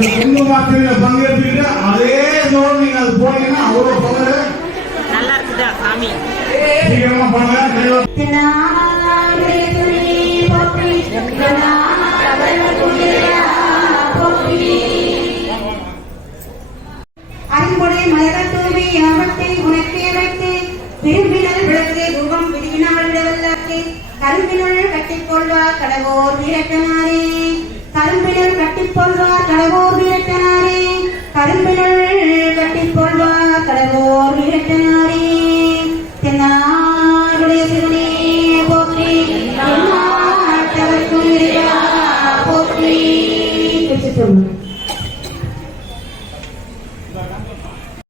குங்குமாத்திரையில பங்கேற்றுக்கிட்டு அதே இதோடு நீங்க அது போனீங்கன்னா அவ்வளவு பவர் நல்லா இருக்குதா சாமி. சீக்கிரமா பண்ணுங்க. அரும்பொடை மலர்கள் தூவி ஆபத்தை உனக்கே வைத்து திரும்பினல் விளக்கு ரூபம் விரும்பினால் விடவல்லாக்கு கரும்பினுள் கட்டிக்கொள்வார் கடவோர் வீரட்டனாரே கரும்பினுள் கட்டிக்கொள்வார் கடவோர் வீரட்டனாரே கரும்பினுள் கட்டிக்கொள்வார் கடவோர் வீரட்டனாரே தென்னாருடைய சிவனே போற்றி தென்னாட்டவர்க்கும் இறைவா போற்றி.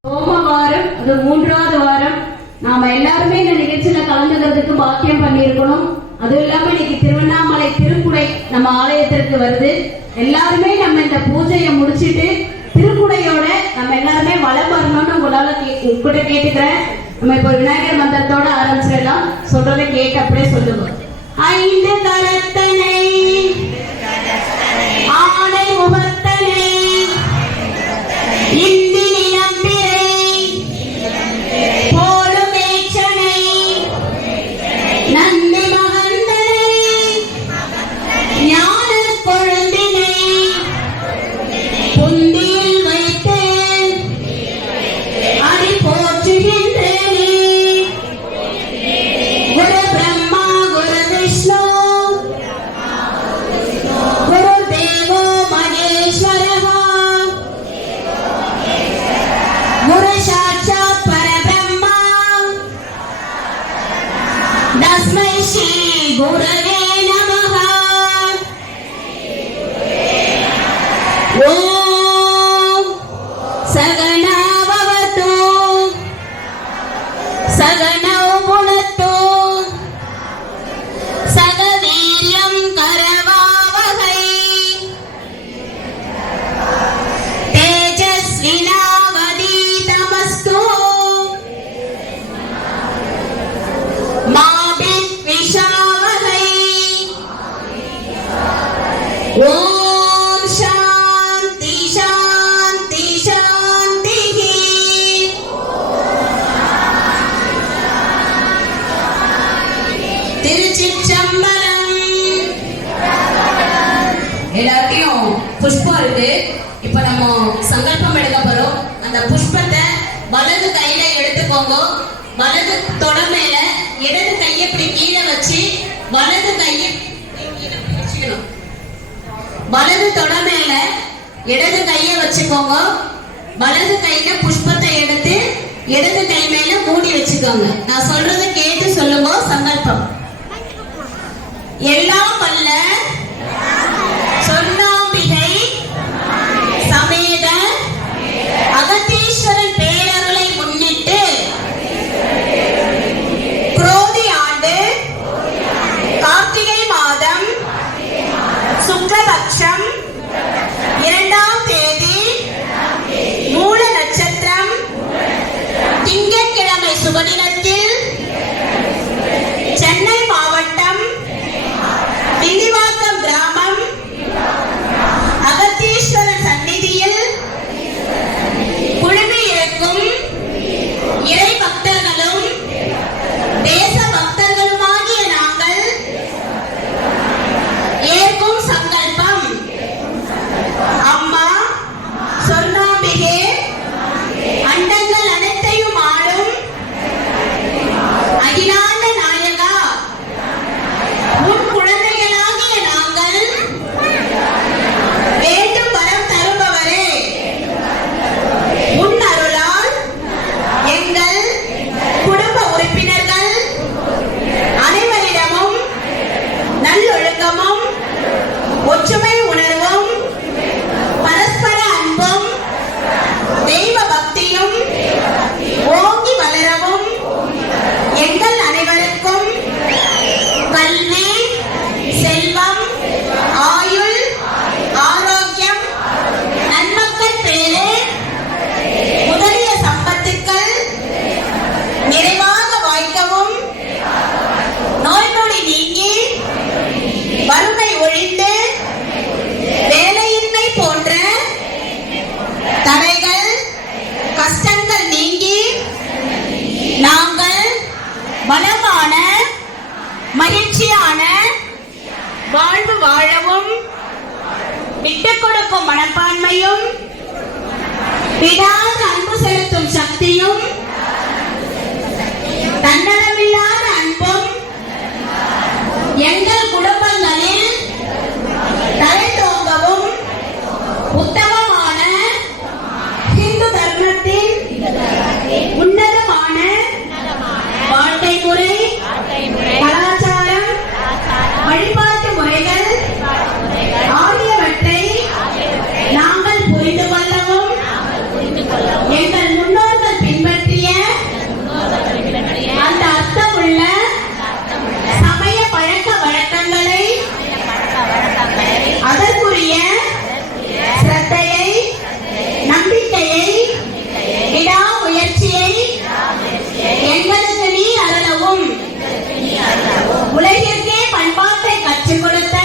சோமவாரம் அது 3வது வாரம். நாம எல்லாருமே இந்த நிகழ்ச்சியில கலந்துக்கிறதுக்கு பாக்கியம் பண்ணியிருக்கணும். அதுவும் இல்லாம இன்னைக்கு திருவண்ணாமலை திருக்குடை நம்ம ஆலயத்திற்கு வருது. எல்லாருமே நம்ம இந்த பூஜையை முடிச்சிட்டு திருக்குடையோட நம்ம எல்லாருமே வலம் வரணும்னு உங்களால கூட கேட்டுக்கிறேன். நம்ம இப்போ விநாயகர் மந்திரத்தோட ஆரம்பிச்சிடலாம். சொல்றதை கேட்டு அப்படியே சொல்லுவோம். 5 கரத்தனை ஆடை முகத்தனை இந்தி நிலம்பிரை போலும் ஏச்சனை நந்தி மகந்தனை ஞான கொழுந்தினை புந்தியில் வைத்து அடி போற்றுகின்றேனே. குரு பிரம்மா குரு விஷ்ணு குரு தேவோ மகேஸ்வரः குரு சாட்சாத் பரபிரம்மா தஸ்மை ஸ்ரீ குரவே நமः. ஓம் சகனா பவது சகனௌ புனத்து சக வீர்யம் கரவாவஹை தேஜஸ்வினாவதீதமஸ்து மா வித்விஷாவஹை. ஓம் சாந்தி சாந்தி சாந்திஹி. திருச்சிற்றம்பலம். எல்லாத்தையும் புஷ்பம் இருக்கு. இப்ப நம்ம சங்கல்பம் எடுக்க போறோம். அந்த புஷ்பத்தை வலது கையில எடுத்துக்கோங்க. வலது தொட மேல இடது கையை இப்படி கீழே வச்சு வலது கையை வச்சுக்கணும். வலது தொட மேல இடது கையை வச்சுக்கோங்க. வலது கையில புஷ்பத்தை எடுத்து இடது கை மேல மூடி வச்சுக்கோங்க. நான் சொல்றதை கேட்டு சொல்லுங்க. சங்கல்பம். எல்லாம் வல்ல சொன்னாம்பிகை சமேத அகத்தீஸ்வரன் பேரருளை முன்னிட்டு குரோதி ஆண்டு கார்த்திகை மாதம் சுக்லபக்ஷம் 2ஆம் தேதி மூல நட்சத்திரம் திங்கட்கிழமை சுபதினத்தில் சென்னை மாவட்டம் திண்டிவாக்கம் விட்டுக் கொடுக்கும் மனப்பான்மையும் விடாத அன்பு செலுத்தும் சக்தியும் தன்னலமில்லாத அன்பும் எங்கள் குடும்பங்களில் தலைத்தோங்கவும் உத்தமமான இந்து தர்மத்தின் உன்னதமான வாழ்க்கை முறை கலாச்சாரம் வழிபாட்டு முறைகள் ஆகியவற்றை நாங்கள் புரிந்து கொள்ளவும் எங்கள் முன்னோர்கள் பின்பற்றிய அந்த அர்த்தமுள்ள சமய பழக்க வழக்கங்களை அதற்குரிய சிரத்தையை நம்பிக்கையை விடாமுயற்சியை எங்களுக்கு நீ அருளவும் உலகிற்கே பண்பாட்டை கற்றுக் கொடுத்த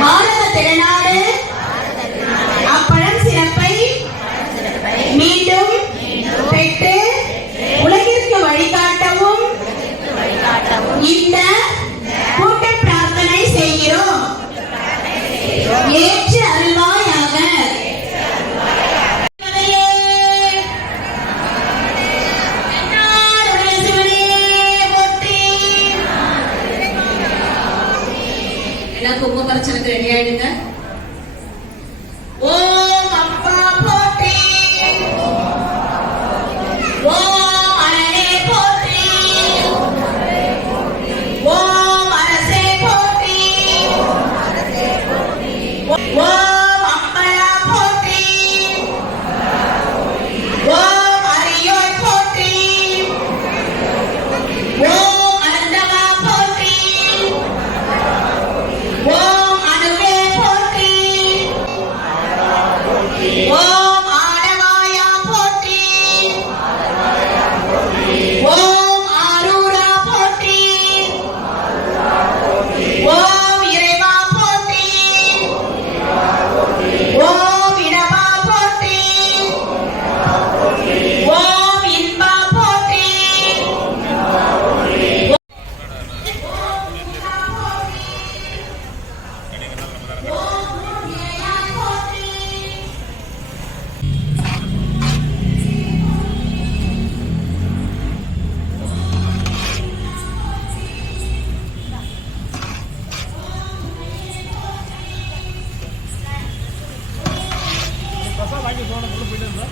பாரத திருநாடு அப்பழம் சிறப்பை மீண்டும் பெற்று உலகிற்கு வழிகாட்டவும் இந்த கூட்டு பிரார்த்தனை செய்கிறோம். ஏற்று அருள்வாயாக. எல்லாம் கும்ப பரிசனுக்கு ரெடி ஆயிடுங்க. ஓம் அப்பா போற்றி, ஓம் அரணே போற்றி, ஓம் அரசே போற்றி, ஓம் அம்பலா போற்றி, ஓம் அரியோய் போற்றி, ஓம் அனந்தமா போற்றி, ஓம் அனுவே போற்றி, ஓம் ஆடவாயா போற்றி, ஓம் ஆரூரா போற்றி, ஓம் இறைவா போற்றி, ஓம் இடவா போற்றி, ஓம் இன்பா போற்றி, பிரசாத் வாங்கி போன போயிட்டு இருந்தா